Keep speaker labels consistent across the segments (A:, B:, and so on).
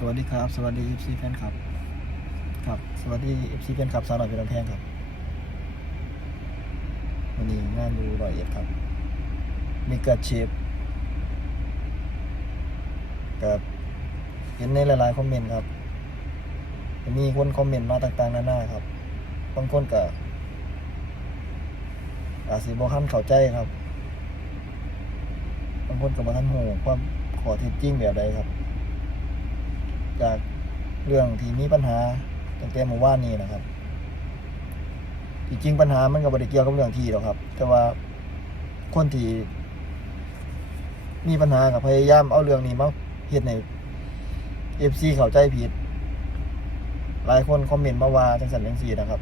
A: สวัสดีครับ สวัสดี FC แฟนคลับ ครับ สวัสดี FC แฟนคลับสาวหน่อยเป็นลำแพงครับ วันนี้งานดูรอยเอ็ดครับมีเกิดเชฟกับเห็นในหลายๆคอมเมนต์ครับ มีคนคอมเมนต์มาต่างๆนานาครับ บางคนก็อาจสิบ่ทันเข้าใจครับ บางคนก็บ่ทันฮู้ความขอเท็จจริงแบบใดครับ จากเรื่องที่มีปัญหาตั้งแต่เมื่อวานนี้นะครับจริงปัญหามันก็บ่ได้เกี่ยวกับเรื่องที่หรอกครับ แต่ว่าคนที่มีปัญหากับพยายามเอาเรื่องนี้มาเฮ็ดให้ FC เข้าใจผิด หลายคนคอมเมนต์มาว่าจังสันจังซี่นะครับ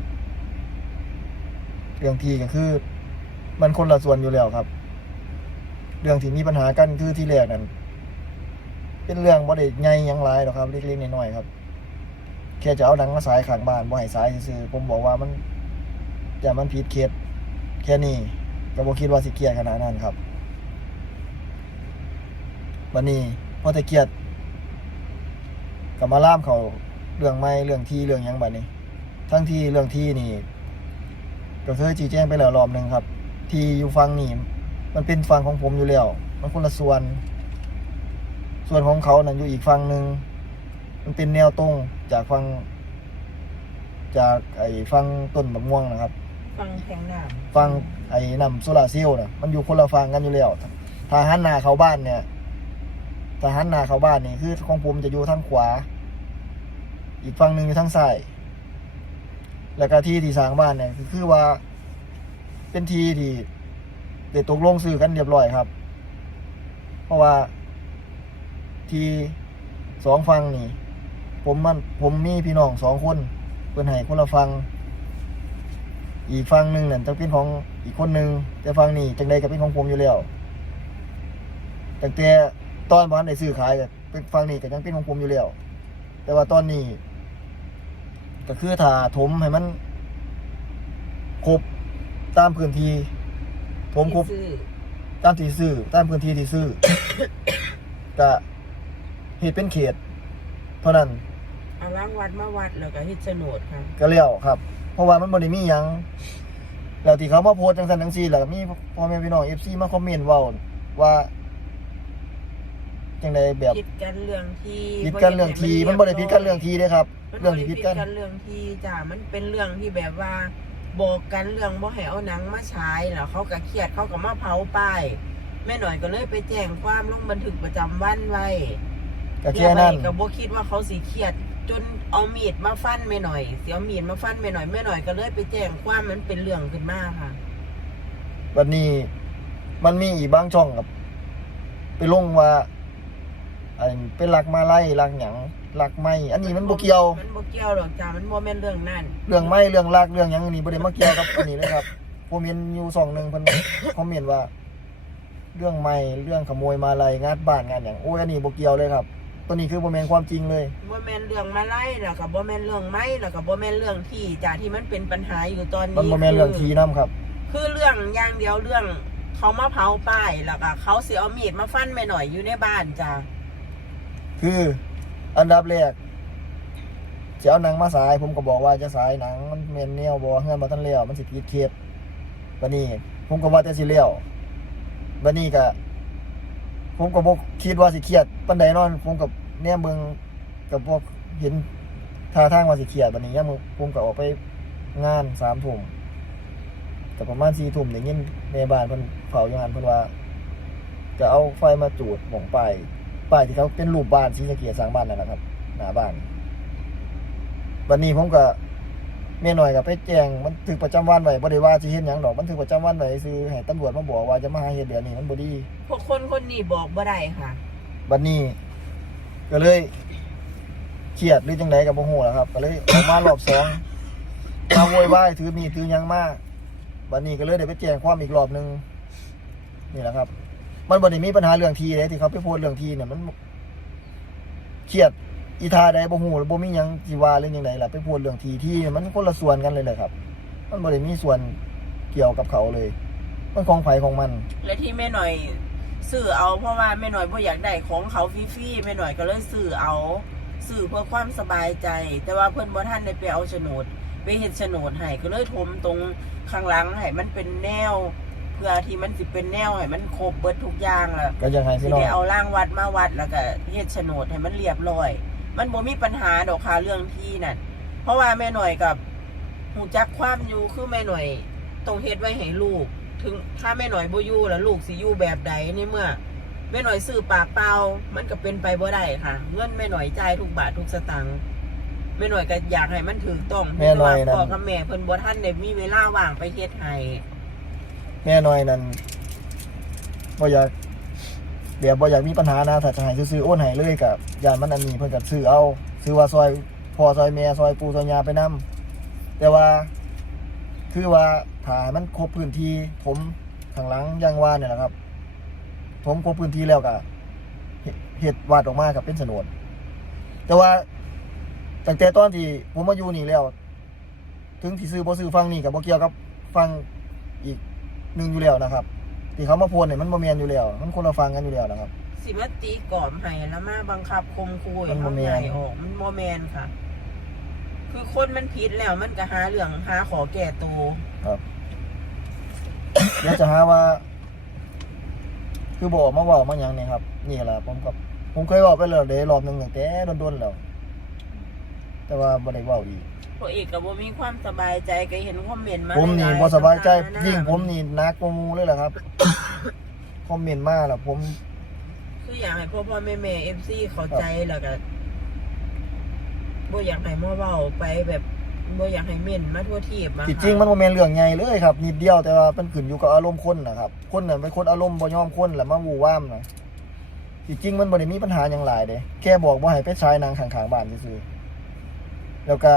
A: เรื่องที่ก็คือ มันคนละส่วนอยู่แล้วครับ เรื่องที่มีปัญหากันคือที่แรกนั้น เป็นเรื่องบ่ได้ใหญ่หยังหลายหรอกครับเล็กๆน้อยๆครับ แค่จะเอาหนังมาสายข้างบ้านบ่ให้สายซื่อๆผมบอกว่ามันอย่ามันผิดเคสแค่นี้ก็บ่คิดว่าสิเครียดขนาดนั้นครับบัดนี้พอแต่เครียดก็มาล่ามเขาเรื่องไม่เรื่องที่เรื่องหยังบัดนี้ ทั้งที่เรื่องที่นี่ก็เคยชี้แจงไปแล้วรอบหนึ่งครับ ที่อยู่ฝั่งนี่มันเป็นฝั่งของผมอยู่แล้ว มันคนละส่วน ส่วนของเขานั้นอยู่อีกฝั่งหนึ่งมันเป็นแนวตรงจากฝั่งจากไอ้ฝั่งต้นมะม่วงนะครับ
B: ฟังแทงน้
A: ฝั่งไอ้น้ำโซลาร์เซลล์นะมันอยู่คนละฝั่งกันอยู่แล้วถ้าหันหน้าเขาบ้านเนี่ยถ้าหันหน้าเขาบ้านนี่คือของผมจะอยู่ทางขวา อีกฝั่งหนึ่งอยู่ทางซ้ายแล้วก็ที่ที่สร้างบ้านเนี่ยคือคือว่า เป็นที่ที่ได้ตกลงซื้อกันเรียบร้อยครับ เพราะว่า ที่สองฟังนี่ ผมมันผมมีพี่น้องสองคนเพิ่นให้คนละฟัง อีกฟังหนึ่งนั่นจะเป็นของอีกคนหนึ่งแต่ฟังนี่จังใดก็เป็นของผมอยู่แล้วตั้งแต่ตอนบ้านได้ซื้อขายก็เป็นฟังนี่ก็ยังเป็นของผมอยู่แล้วแต่ว่าตอนนี้ ก็คือถ้าถมให้มันครบตามพื้นที่ถำมครบ
B: ที่ซื้อ
A: ตามที่ซื้อตามพื้นที่ที่ซื้อ ก็ เหตุเป็นเขต เท่านั้น
B: เอาล้างวัดมาวัดแล้วก็เฮ็ดโฉนดค่ะ
A: ก็เลี้ยวครับ เพราะว่ามันบ่ได้มีหยังแล้วที่เขามาโพสต์จังซั่นจังซี่แล้วก็มีพ่อแม่พี่น้อง FC มาคอมเมนต์เว้าว่าจังไดแบบ
B: ผิดกันเรื่องที่
A: ผิดกันเรื่องทีมันบ่ได้ผิดกันเรื่องทีเด้ครับ
B: มัน
A: เรื่
B: บ่
A: อง
B: ได้
A: ที่
B: ผิ
A: ผิ
B: ด
A: ด
B: กั
A: กันน
B: เรื่องที่จ้ามันเป็นเรื่องที่แบบว่าบอกกันเรื่องบ่ให้เอาหนังมาฉายแล้วเขาก็เครียดเขาก็มาเผาป้ายแม่หน่อยก็เลยไปแจ้งความลงบันทึกประจำวันไว้
A: ก็แค่นั้น
B: ก็บ่คิดว่าเขาสิเครียด จนเอามีดมาฟันแม่หน่อยเสียมีดมาฟันแม่หน่อยแม่หน่อยก็เลยไปแจ้งความมันเป็นเรื่องขึ้นมาค่ะ
A: วันนี้มันมีอีกบางช่องครับ ไปลงว่าอันเป็นลักมาไล่ลักหยังลักไม้อันนี้มันบ่เกี่ยว
B: มันบ่เกี่ยวหรอกจ้ามันบ่แม่นเรื่องนั้น
A: เรื่องไม้เรื่องลากเรื่องหยังนี่บ่ได้มาเกี่ยวกับอันนี้เลยครับผมเห็นอยู่สองหนึ่งเพิ่นคอมเมนต์ว่า เรื่องไม้เรื่องขโมยมาลัยงานบ้านงานหยังโอ้ยอันนี้บ่เกี่ยวเลยครับ ตัวนี้คือบ่แม่นความจริงเลย
B: บ่แม่นเรื่องมาไล่แล้วก็บ่แม่นเรื่องไม้แล้วก็บ่แม่นเรื่องที่จ้าที่มันเป็นปัญหาอยู่ตอนนี้
A: มันบ่แม่นเรื่องทีน้ำครับ
B: คือเรื่องอย่างเดียวเรื่องเขามาเผาป้ายแล้วก็เขาสิเอามีดมาฟันแม่หน่อยอยู่ในบ้านจ้า
A: คืออันดับแรกจะเอาหนังมาสาย ผมก็บอกว่าจะสายหนังมันแม่นแนวบ่เฮือนบ่ทันแล้วมันสิผิดเคสบัดนี้ผมก็ว่าแต่สิแล้วบัดนี้ก็ ผมก็บ่คิดว่าสิเครียดปานใดนอน ผมกับแนมเบิ่งกับพวกเห็นท่าทางว่าสิเครียดบัดนี้ยามมื้อผมก็ออกไปงาน3ทุ่มแต่ประมาณ4ทุ่มได้ยินแม่บ้านเพิ่นเฝ้าอยู่หันเพิ่นว่าจะเอาไฟมาจูดหม่องป้ายป้ายที่เขาเป็นรูปบ้านศรีสะเกียสร้างบ้านนั่นแหละครับ หน้าบ้านวันนี้ผมก็ แม่หน่อยก็ไปแจ้งมันถึกประจำวันไว้บ่ได้ว่าสิเฮ็ดหยังดอกมันถึกประจำวันไว้ซื้อให้ตำรวจมาบอกว่าจะมาหาเฮ็ดเดี๋ยวนี้มันบ่ดี
B: พวกคนคนนี้บอกบ่ได้ค่ะ
A: บัดนี้ ก็เลยเครียดหรือจังไดก็บ่ฮู้ล่ะครับก็เลยออกมารอบสองมาโวยวายถือมีดถือหยังมาบัดนี้ก็เลยได้ไปแจ้งความอีกรอบหนึงนี่แหละครับ มันบ่ได้มีปัญหาเรื่องทีเลยที่เขาไปโพสต์เรื่องทีเนี่ยมันเครียด อีทาใดบ่ฮู้บ่มีหยังสิว่าเรื่องจังไดล่ะไปโพสต์เรื่องทีที่เนี่ยมันคนละส่วนกันเลยเลยครับ มันบ่ได้มีส่วนเกี่ยวกับเขาเลย มันของไผของมัน
B: และที่แม่หน่อยซื้อเอาเพราะว่าแม่หน่อยบ่อยากได้ของเขาฟรีๆแม่หน่อยก็เลยซื้อเอาซื้อเพื่อความสบายใจ แต่ว่าเพิ่นบ่ทันได้ไปเอาโฉนดไปเฮ็ดโฉนดให้ก็เลยถมตรงข้างหลังให้มันเป็นแนว เพื่อที่มันสิเป็นแนวให้มันครบเบิดทุกอย่างล่ะ
A: ก็ยังให้
B: สิ
A: พี่น้อง
B: ได้เอาร่างวัดมาวัดแล้วก็เฮ็ดโฉนดให้มันเรียบร้อย มันบ่มีปัญหาดอกค่ะเรื่องที่นั่นเพราะว่าแม่หน่อยกับหูจักความอยู่คือแม่หน่อยต้องเฮ็ดไว้ให้ลูก ถึงถ้าแม่หน่อยบ่อยู่แล้วลูกสิอยู่แบบใดในเมื่อแม่หน่อยซื้อปากเปล่ามันก็เป็นไปบ่ได้ค่ะ เงินแม่หน่อยจ่ายทุกบาททุกสตางค์แม่หน่อยก็อยากให้มันถูกต้อง
A: แม่หน่อยนะ
B: พ่อกับแม่เพิ่นบ่ทันได้มีเวลาว่างไปเฮ็ดให้
A: แม่น้อยนั่นบ่อยาก เดี๋ยวบ่อยากมีปัญหานะถ้าจะให้ซื้อๆโอนให้เลยกับยานมันอันนี้เพิ่อนก็ซื้อเอาซื้อว่าซอยพอซอยแม่ซอยปูซอยยาไปนํแต่ว่า คือว่าถ้าให้มันครบพื้นที่ผมข้างหลังยังว่าเนี่ยแหละครับ ผมครบพื้นที่แล้วก็เฮ็ดเฮ็ดวาดออกมากับเป็นโฉนแต่ว่าตั้งแต่ตอนที่ผมมาอยู่นี่แล้ว ถึงที่ซื้อบ่ซื้อฟังนี่กับบ่เกี่ยวกับฟังอีกหนึ่งอยู่แล้วนะครับ ที่เขามาโพนเนี่ยมันบ่แม่นอยู่แล้ว มันคนละฟังกันอยู่แล้วนะครับ
B: สิมาตีกรอบให้แล้วมาบังคับคมคุย
A: มันบ่
B: เขา
A: แม่น
B: ใหญ่ออกมันโมแมนค่ะ คือคนมันผิดแล้วมันก็หาเรื่องหาขอแก่ตัว
A: ครับเดี๋ยวจะหาว่า คือบอกมาเว่ามาหยังเนี่ยครับ นี่แหละผมกับผมเคยบอกไปแล้วเด้รอบหนึงตั้งแต่โดนๆแล้ว แต่ว่าบ่ได้เว้าอีก
B: พวกเอกกับว่ามีความสบายใจก็เห็นคอมเมนต์มา
A: ผมนี่
B: หล
A: บ่สบายใจ
B: ต่งๆ
A: ยิ่งผมนี่หนักกว่าหมู่เลยแหละครับ คอมเมนต์มาแล้วผม
B: คืออยากให้พ่อพ่อแม่แม่เอฟซีเข้าใจแล้วก็บ่อยากให้มาเว้าไปแบบบ่อยากให้เม่นมาทั่วทีบมา
A: ที่จริงมันบ่แม่นเรื่องใหญ่เลยครับนิดเดียวแต่ว่ามันขึ้นอยู่กับอารมณ์คนนะครับ คนน่ะเป็นคนอารมณ์บ่ยอมคนแหละมาวู่ว่ามนะที่จริงมันบ่ได้มีปัญหาหยังหลายเด้แค่บอกบ่ให้ไปใช้นางข้างๆบ้านซื่อๆแล้วก็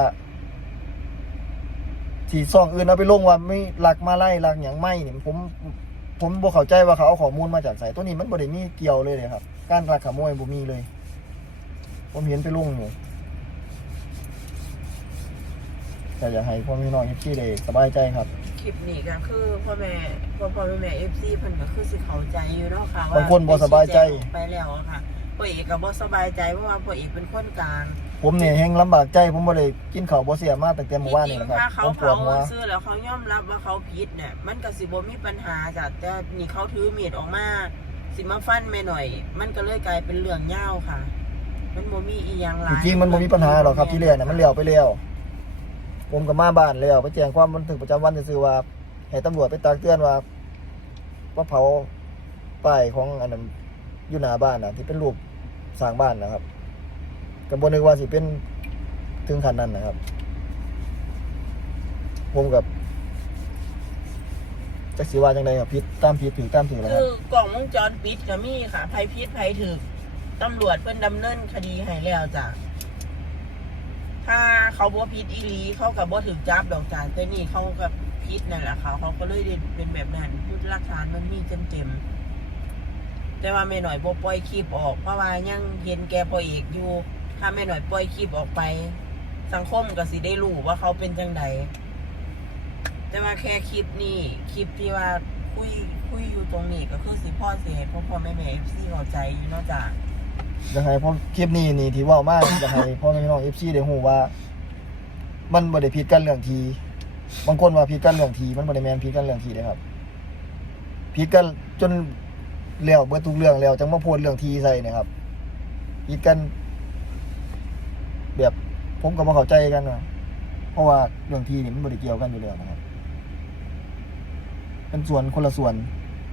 A: ที่ซ่องอื่นเอาไปลงว่าไม่ลักมาไล่ลักหยังไม่นี่ผมผมบ่เข้าใจว่าเขาเอาข้อมูลมาจากไสตัวนี้มันบ่ได้มีเกี่ยวเลยเลยครับ การลักขโมยบ่มีเลย ผมเห็นไปลงอยู่แต่อยากให้พ่อแม่น้องเอฟซีได้สบายใจครับ
B: คลิปนี้ก็คือพ่อแม่พ่อพ่อแม่แม่เอฟซีเพิ่นก็คือสิเข้าใจอยู่เนาะค่ะว่า
A: บางคนบ่สบายใจ
B: ไปแล้วอะค่ะพ่อเอกก็บ่สบายใจเพราะว่าพ่อเอกเป็นคนกลาง
A: ผมเนี่ยแฮงลำบากใจผมบ่ได้กินข้าวบ่เสียมาตั้งแต่เมื่อวานนี่
B: จริ
A: แหละ
B: ง
A: ครับ
B: ๆถ้าเขา
A: ผมปว
B: เผา
A: ดหัว
B: ซื้อแล้วเขายอมรับว่าเขาผิดเนี่ยมันก็สิบ่มีปัญหาจ้ะแต่นี่เขาถือมีดออกมาสิมาฟันแม่หน่อย มันก็เลยกลายเป็นเรื่องยาวค่ะ มันบ่มีอีหยังหลาย
A: จริงๆมันบ่มีปัญหาหรอกครับที่แรกน่ะมันแล้วไปแล้วผมก็มาบ้านแล้วไปแจ้งความบันทึกประจำวันซื่อๆว่าให้ตำรวจไปตักเตือนว่าว่าเผาป้ายของอันนั้นอยู่หน้าบ้านน่ะที่เป็นรูปสร้างบ้านนะครับ ก็บ่นึกว่าสิเป็นถึงขั้นนั้นนะครับ ผมกับจักสิว่าจังไดครับผิดตามผิดถือตามถือแล้วค
B: คื
A: รับ
B: อกล่องวงจรปิดก็มีค่ะภัยพิษภัยถึกตำรวจเพิ่นดำเนินคดีให้แล้วจ้ะถ้าเขาบ่ผิดอีหลีเขาก็บ่ถึกจับดอกจ้ะแต่นี่เขาก็ผิดนั่นแหละค่ะเขาก็เลยเป็นแบบนั้นคือหลักฐานมันมีเต็มๆแต่ว่าแม่หน่อยบ่ปล่อยคลิปออก เพราะว่ายังเห็นแกพ่อเอกอยู่ ถ้าแม่หน่อยปล่อยคลิปออกไป สังคมก็สิได้รู้ว่าเขาเป็นจังใดแต่ว่าแค่คลิปนี้คลิปที่ว่าคุยคุยอยู่ตรงนี้ก็คือสิพ่อเสียพ่อพ่อแม่แม่เอฟซีเข้าใจอยู่นอกจาก
A: อยากให้พ่อคลิปนี้นี่ที่เว่ามาก อยากให้พ่อแม่พี่น้องเอฟซีได้ฮู้ว่า มันบ่ได้ผิดกันเรื่องทีบางคนว่าผิดกันเรื่องทีมันบ่ได้แมนผิดกันเรื่องทีเด้ครับผิดกันจนแล้วเบิดทุกเรื่องแล้วจังมาโพดเรื่องทีใส่เนะครับผิดกัน แบบผมก็บ่เข้าใจกันนะเพราะว่าเรื่องทีนี่มันบ่ได้เกี่ยวกันอยู่แล้วนะครับเป็นส่วนคนละส่วน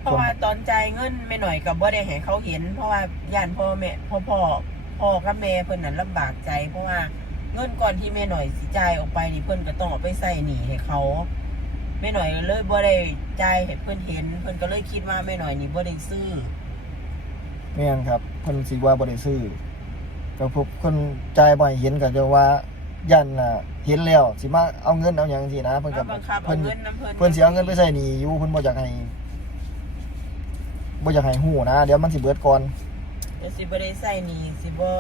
B: เพราะว่าตอนจ่ายเงินไม่หน่อยกับว่าได้ให้เขาเห็น เพราะว่าย่านพ่อแม่พ่อพ่อพ่อกับแม่เพิ่นนั้นลำบากใจ เพราะว่าเงินก่อนที่แม่หน่อยสิจ่ายออกไปนี่เพิ่นก็ต้องเอาไปใส่หนี้ให้เขาแม่หน่อยเลยบ่ได้จ่ายให้เพิ่นเห็น เพิ่นก็เลยคิดว่าแม่หน่อยนี่บ่ได้ซื้อ
A: แม่นครับเพิ่นสิว่าบ่ได้ซื้อ ก็พวกคนจ่ายบ่ให้เห็นก็จะว่ายันน่ะเห็นแล้วสิมาเอาเงินเอาหยังจังซี่นะเพิ่นก็
B: มาบังคับเอา
A: เพิ่น
B: เงินน้ำเพิ่น
A: เพิ่นสิเอาเงินไปใส่หนี้อยู่เพิ่นบ่อยากให้บ่อยากให้ฮู้นะ เดี๋ยวมันสิเบิดก่อน
B: เดี๋ยวสิบ่ได้ใส่หนี้สิบ่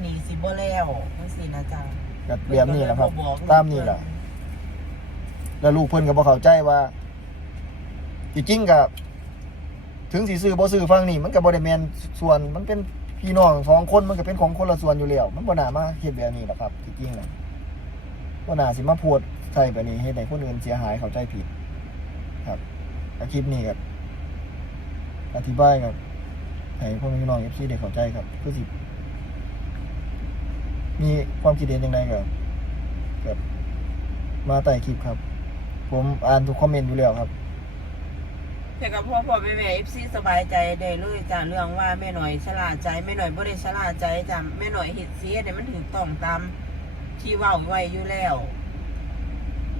B: หนี้สิบ่แล้วจังซี่นะจ๊ะ
A: ก็แบบนี้แหละครับ
B: เพิ่นก็เลยอก
A: ตามนี้แหละ แล้วลูกเพิ่นก็บ่เข้าใจว่าจริงๆก็ถึงสิซื้อบ่ซื้อฟังนี่มันก็บ่ได้แม่นส่วนมันเป็น พี่น้องสองคนมันก็เป็นของคนละส่วนอยู่แล้วมันบ่น่ามาเฮ็ดแบบนี้หรอกครับที่จริงน่ะบ่น่าสิมาโพดใส่แบบนี้เฮ็ดให้คนอื่นเสียหายเข้าใจผิด ครับอาคลิปนี้ครับอธิบายครับให้พ่อแม่พี่น้อง FC ได้เข้าใจครับคือสิมีความคิดเห็นยังไงกับกับมาใต้คลิปครับ ผมอ่านทุกคอมเมนต์อยู่แล้วครับ
B: แต่กับพ่อพ่อแม่แม่เอฟซีสบายใจได้เลยจ้ะเรื่องว่าแม่หน่อยฉลาดใจแม่หน่อยบ่ได้ฉลาดใจจ้ะแม่หน่อยเฮ็ดเสียเนี่ยมันถูกต้องตามที่เว้าไว้อยู่แล้ว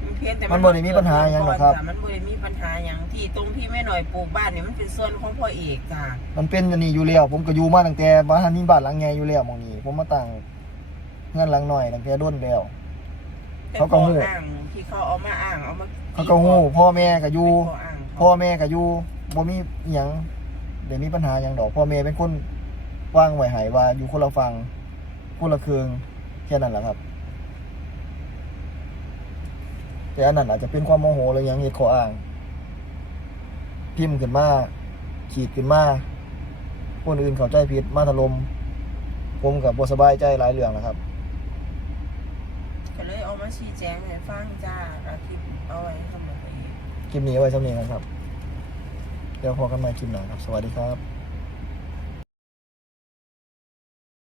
B: มันเพียงแต่
A: มันบ่ได้มีปัญหาหยังหรอกครับ
B: จ้ะมันบ่ได้มีปัญหาหยังที่ตรงที่แม่หน่อยปลูกบ้านเนี่ยมันเป็นส่วนของพ่อเอกจ้ะ
A: มันเป็นอันนี้อยู่แล้ว ผมก็อยู่มาตั้งแต่บ้านนี้บ้านหลังใหญ่อยู่แล้วหมองนี้ ผมมาตั้งเงินหลังหน่อยตั้งแต่ด้นแล้ว
B: เป็น
A: เขาก็
B: ข้อ
A: ฮู้
B: อ้างที่เขาเอามาอ้างเอามา
A: เขาก็ฮู้พ่อแม่ก็อยู่
B: เป็นข้ออ้างเขา
A: พ่อแม่ก็อยู่บ่มีอิหยังเดี๋ยวมีปัญหาหยังดอกพ่อแม่เป็นคนว่างไหว้ให้ว่าอยู่คนละฝั่งคนละเครืองแค่นั้นแหละครับ แต่อันนั้นอาจจะเป็นความโมโหหรือหยังเหตุข้ออ้าง พิมพ์ขึ้นมาขีดขึ้นมาคนอื่นเข้าใจผิดมาถล่มผมกับบ่สบายใจหลายเรื่องนะครับ
B: ก็เลยเอามาชี้แจงให้ฟังจ้าเอาคลิปเอาไว้ทำแบบนี้
A: คลิปนี้ไว้เท่านี้นะครับ เดี๋ยวพอกันใหม่คลิปหน้าครับ สวัสดีครับ